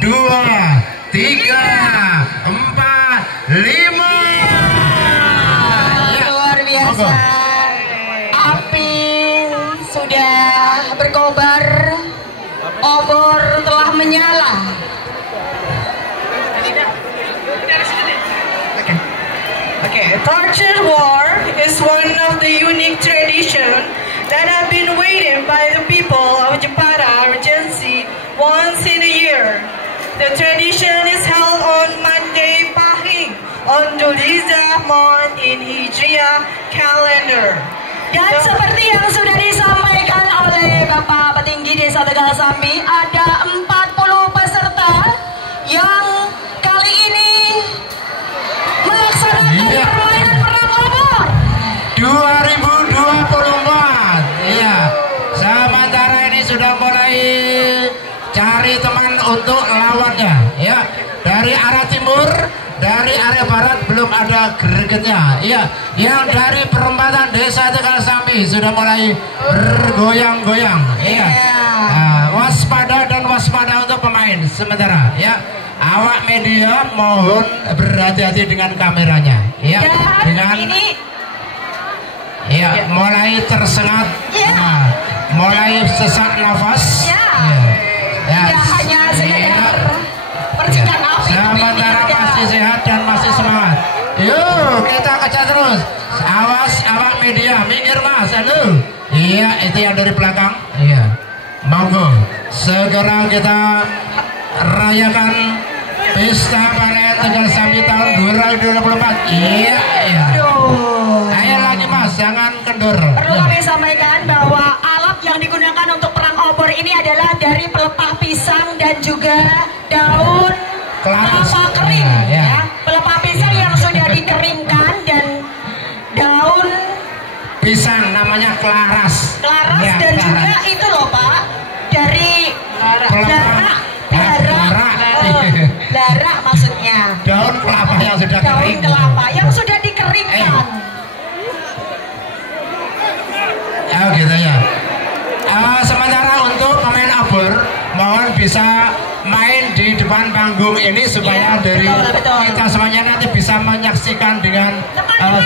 2, 3, 4, 5. Luar biasa. Api sudah berkobar, obor telah menyala. Torture war is one of the unique tradition that have been waited by the people of Jepara Regency once in a year. The tradition is held on Monday Pahing on Julhiza month in Hijriah calendar. Dan seperti yang sudah disampaikan oleh Bapak Petinggi Desa Tegal Sambi, ada 40 peserta yang kali ini melaksanakan permainan perang obor 2024. Iya. Sementara ini sudah mulai cari teman untuk lawannya. Ya. Dari arah timur, dari area barat belum ada gregetnya. Iya. Yang dari perempatan Desa Tegal Sambi sudah mulai bergoyang-goyang. Iya. Waspada dan waspada untuk pemain sementara. Ya. Awak media mohon berhati-hati dengan kameranya. Ya. Dengan ini ya, mulai tersengat, mulai sesak nafas. Ya. Tidak hanya sekedar percikan api. Sementara masih sehat dan masih semangat. Yuk kita kejar terus. Awas awak media, minggir mas, halo. Iya, itu yang dari belakang. Iya, monggo. Segera kita rayakan Pesta Panen Tegal Sambi tahun 2024. Iya. Ayo lagi mas, jangan kendor. Perlu kami sampaikan bahwa alat yang digunakan untuk perang obor ini adalah dari pelepah pisang dan juga daun kelapa kering. Ya. Pelepah pisang yang sudah dikeringkan dan daun pisang namanya kelaras. Ya, dan kelaras. Juga itu loh Pak, dari Lara maksudnya. Daun kelapa yang sudah kering. Daun kelapa yang sudah dikeringkan. Ya gitu ya. Sementara untuk pemain obor, mohon bisa main di depan panggung ini supaya dari kita semuanya nanti bisa menyaksikan dengan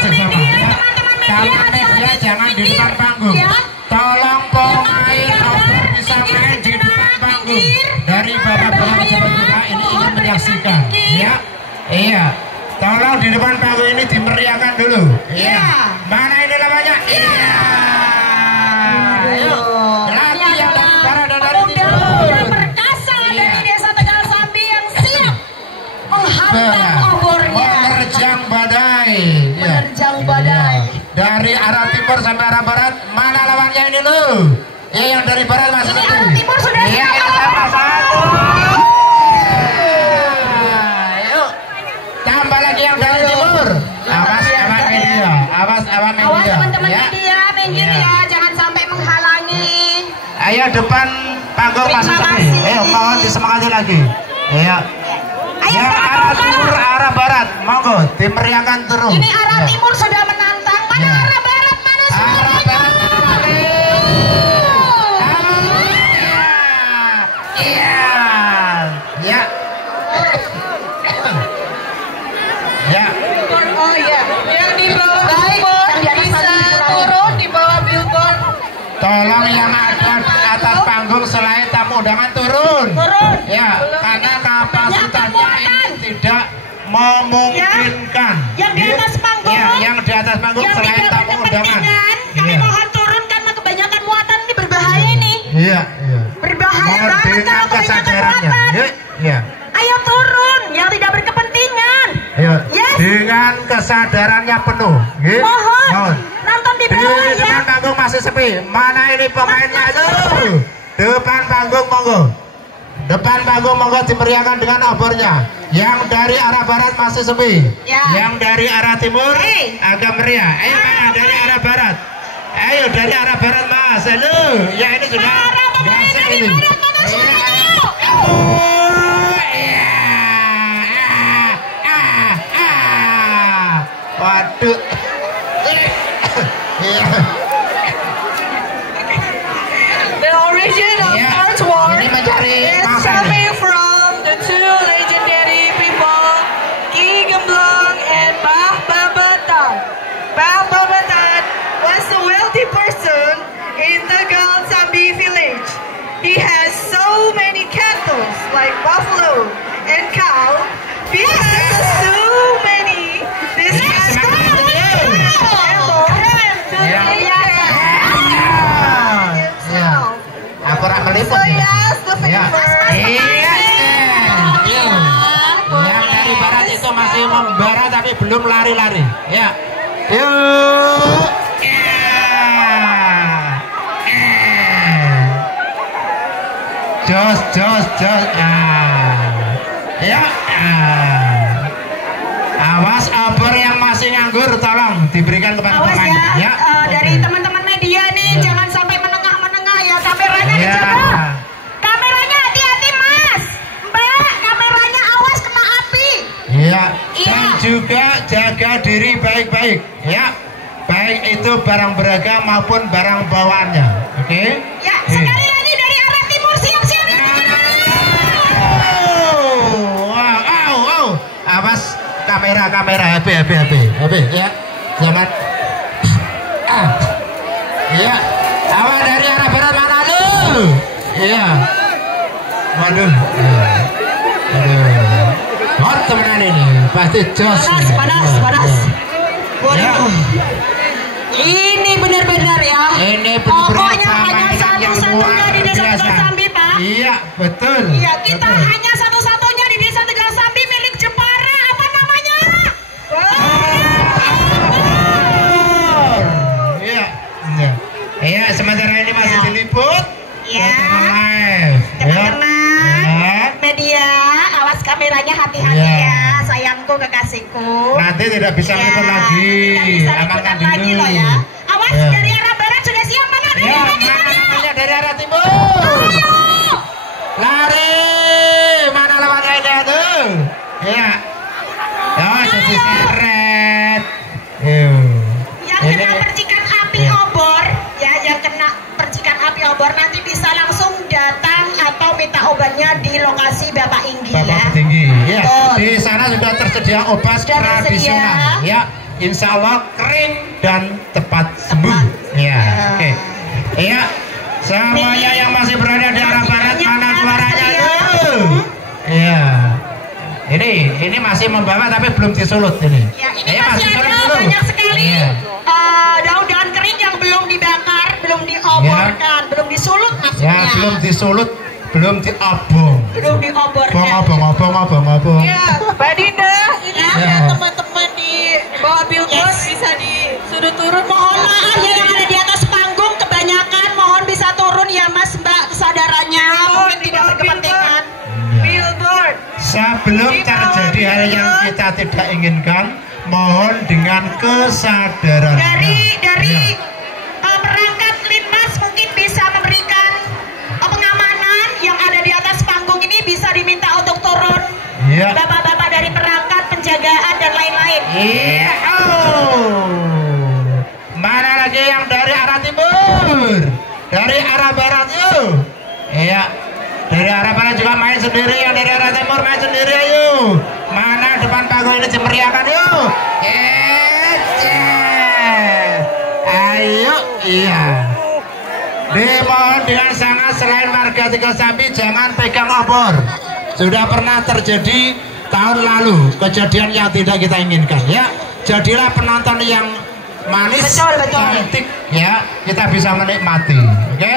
seksama. Teman-teman media jangan di depan panggung. Tolong pemain obor bisa main di depan panggung. Dari bapak-bapak juga ini ingin menyaksikan. Ya, iya. Tolong di depan panggung ini dimeriahkan dulu. Iya. Mana ini namanya? Iya. Ayo. Lagi yang dari barat dan dari timur. Perkasa dari Desa Tegal Sambi yang siap menghantam obornya. Menerjang badai. Menerjang badai. Dari arah timur sampai arah barat, mana lawannya ini lu? Yang dari barat masuk ini arah timur sudah siap. Sama satu. Ayo. Tambah lagi yang dari timur. Awas awak media. Awas awak media. Awas teman-teman media, minggir ya, jangan sampai menghalangi. Ayo depan panggung masuk sepi. Ayo mohon disemangati lagi. Ayo. Yang arah timur, arah barat, monggo dimeriahkan terus. Ini arah timur sudah menantang. Mana arah barat? Mana arah barat? Iya. Oh iya, yang di bawah billboard bisa turun di bawah billboard. Tolong yang ada di atas panggung selain tamu undangan turun. Ya, karena kapasitasnya ini tidak memungkinkan. Yang di atas panggung. Ya, yang di atas panggung selain tamu undangan. Kami mohon turun karena kebanyakan muatan ini berbahaya ini. Iya. Berbahaya banget kalau kebanyakan muatan. Iya. Ayo turun, yang tidak berkepentingan. Ayo. Yes. Dengan kesadarannya penuh. Mohon. Nonton di bawah ya. Di depan panggung masih sepi. Mana ini pemainnya itu? Depan panggung monggo. Depan panggung monggo dimeriahkan dengan obornya. Yang dari arah barat masih sepi. Yang dari arah timur agak meriah. Ayo mana dari arah barat? Ayo dari arah barat mas. Halo. Ya ini sudah. Biasa ini. Waduh. The origin of Earth War is coming from buffalo, and cow. Because there's so many. This has Aku rak meliput. So yes, the favor. Yang dari barat itu masih membara tapi belum lari-lari. Ya. Yuk. Jos. Ya. Awas obor yang masih nganggur tolong diberikan kepada pemain. Ya. Dari teman-teman media nih jangan sampai menengah ya, kameranya dijaga. Kameranya hati-hati Mas. Mbak, kameranya awas kena api. Iya. Dan juga jaga diri baik-baik. Ya. Baik itu barang berharga maupun barang bawaannya. Oke? Ya, sekali lagi dari arah timur siap-siap. Awas kamera HP ya. Jangan. Iya. Awas dari arah barat mana lu? Iya. Waduh. Hot temenan ini. Pasti jos. Panas. Ya. Ini benar-benar ya. Ini benar-benar pokoknya hanya satu-satunya di Desa Tegal Sambi, Pak. Iya, betul. Iya, kita hanya satu-satunya di Desa Tegal Sambi milik Jepara. Apa namanya? Iya, sementara ini masih diliput. Iya. Live. Teman-teman media, awas kameranya hati-hati ya, sayangku kekasihku. Nanti tidak bisa liput lagi. Tidak bisa liputan lagi loh ya. Awas dari arah barat sudah siap, mana namanya dari arah timur. Lari, mana lawan lainnya tuh? Iya. Jadi seret. Yang kena percikan api obor, ya, yang kena percikan api obor nanti bisa langsung datang atau minta obatnya di lokasi Bapak Inggi ya. Tinggi. Ya. Di sana sudah tersedia obat tradisional. Ya. Insya Allah kering dan cepat sembuh. Ya. Oke. Iya. Semuanya yang masih berada di arah barat mana suaranya tuh? Iya. Ini masih membawa tapi belum disulut ini. Ya, ini masih ada banyak sekali daun-daun kering yang belum dibakar, belum dioborkan, belum disulut maksudnya. Ya, belum disulut, belum diobong. Belum dioborkan. Obong. Ya, Mbak Dinda, ini Ya. teman-teman di bawah billboard bisa disuruh turun. Mohon maaf ya yang ada di atas panggung kebanyakan, mohon bisa turun ya Mas Mbak, kesadarannya mungkin tidak berkepentingan. Billboard. Sebelum terjadi hal yang kita tidak inginkan, mohon dengan kesadaran. Dari perangkat Linmas mungkin bisa memberikan pengamanan yang ada di atas panggung ini, bisa diminta untuk turun. Iya. Bapak-bapak dari perangkat penjagaan dan lain-lain. Iya. Mana lagi yang dari arah timur? Dari arah barat yuk. Iya. Dari arah barat juga main sendiri, yang dari arah timur main sendiri yuk. Mana depan panggung ini cemeriakan yuk. Ayo, iya. Dimohon dengan sangat selain warga Tegal Sambi jangan pegang obor. Sudah pernah terjadi tahun lalu kejadian yang tidak kita inginkan ya. Jadilah penonton yang manis, betul. cantik ya. Kita bisa menikmati, oke?